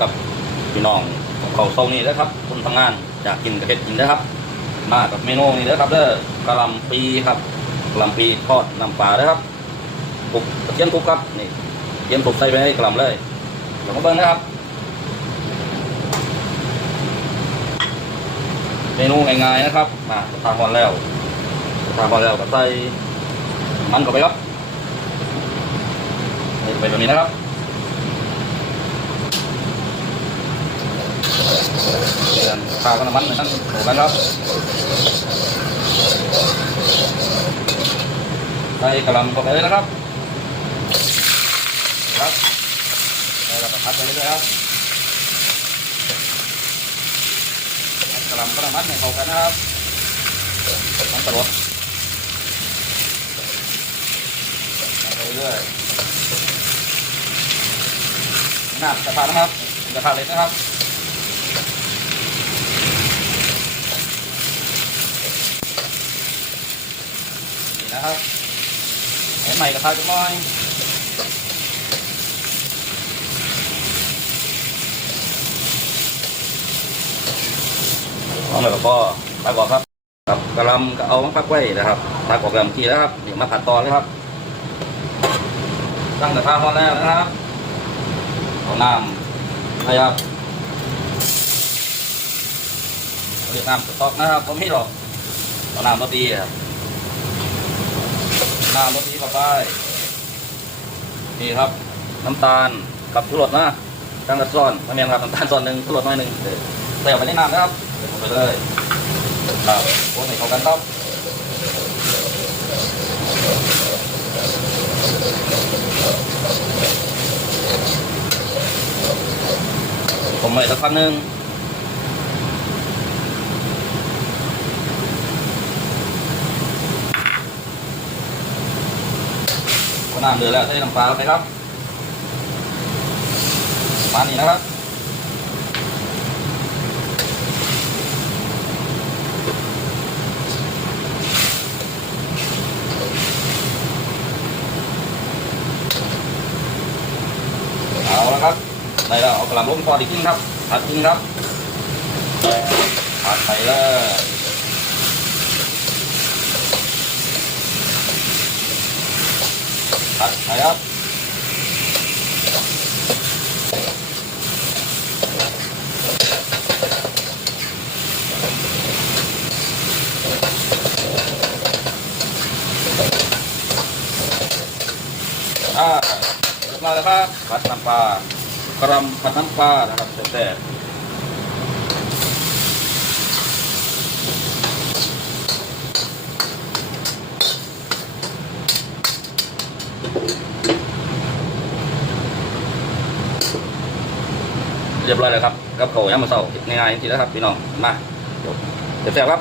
กับพี่น้องของเขาโซานี่นะครับคนทำงานอยากกินกระเทียมกินนะครับ มากับเมนูนี้นะครับเด้อกะหล่ำปีครับกะหล่ำปีทอดน้ำปลานะครับปลุกกระเทียมคลุกครับนี่เทียมปลุกใส่ไปให้กะหล่ำเลยเดี๋ยวมาเบิ้งนะครับ เมนูง่ายๆนะครับมากระทะร้อนแล้วกระทะร้อนแล้วก็ใส่มันเข้าไปครับไปแบบนี้นะครับเดื อนข้าวกับน้ำมันนะครับถูกกันครับใส่กระลำเข้าไปเลยนะครับ ครับแล้วก็พัดไปเรื่อยๆครับกระลำกับน้ำมันให้เข้ากันนะครับมันตลอดไปเรื่อยๆน้ำกระทะนะครับกระทะเล็กนะครับ นี่นะครับให้ใหม่กระทะจะน้อยเอาหน่อยก็ตากออกครับครับกระลำก็เอามาพักไว้นะครับตากออกกระลำทีแล้วครับเดี๋ยวมาผัดต่อเลยครับ ตั้งกระทะร้อนแล้วนะครับเอาน้ำนะครับเรียกน้ำสต๊อกนะครับผมไม่หรอกเอาน้ำรสดีครับ น้ำรสดีเข้าไปนี่ครับ น้ำตาลกับทุรสนะตั้งกระซ้อนน้ำเมียงครับน้ำตาลซ้อนหนึ่งทุรสน้อยหนึ่งเออใส่ออกไปในน้ำนะครับไปเลยครับโอ้ยเข้ากันครับผมใหม่สักพักหนึ่ง น้ำเดือดแล้วใส่น้ำปลาลงไปครับประมาณนี้นะครับเอาละครับได้แล้วเอากระหล่ำลงพอดีกครึ่งครับผัดครึ่งครับผัดไปเลยผัดไปครับอ่าเรียบร้อยแล้ว ครับผัดน้ำปลากระหลำผัดน้ำปลานะครับแซ่บๆ เรียบร้อยแล้วครับกับโขยำมะเสาง่ายๆจริงๆแล้วครับพี่น้องมาเดี๋ยวแซ่บครับ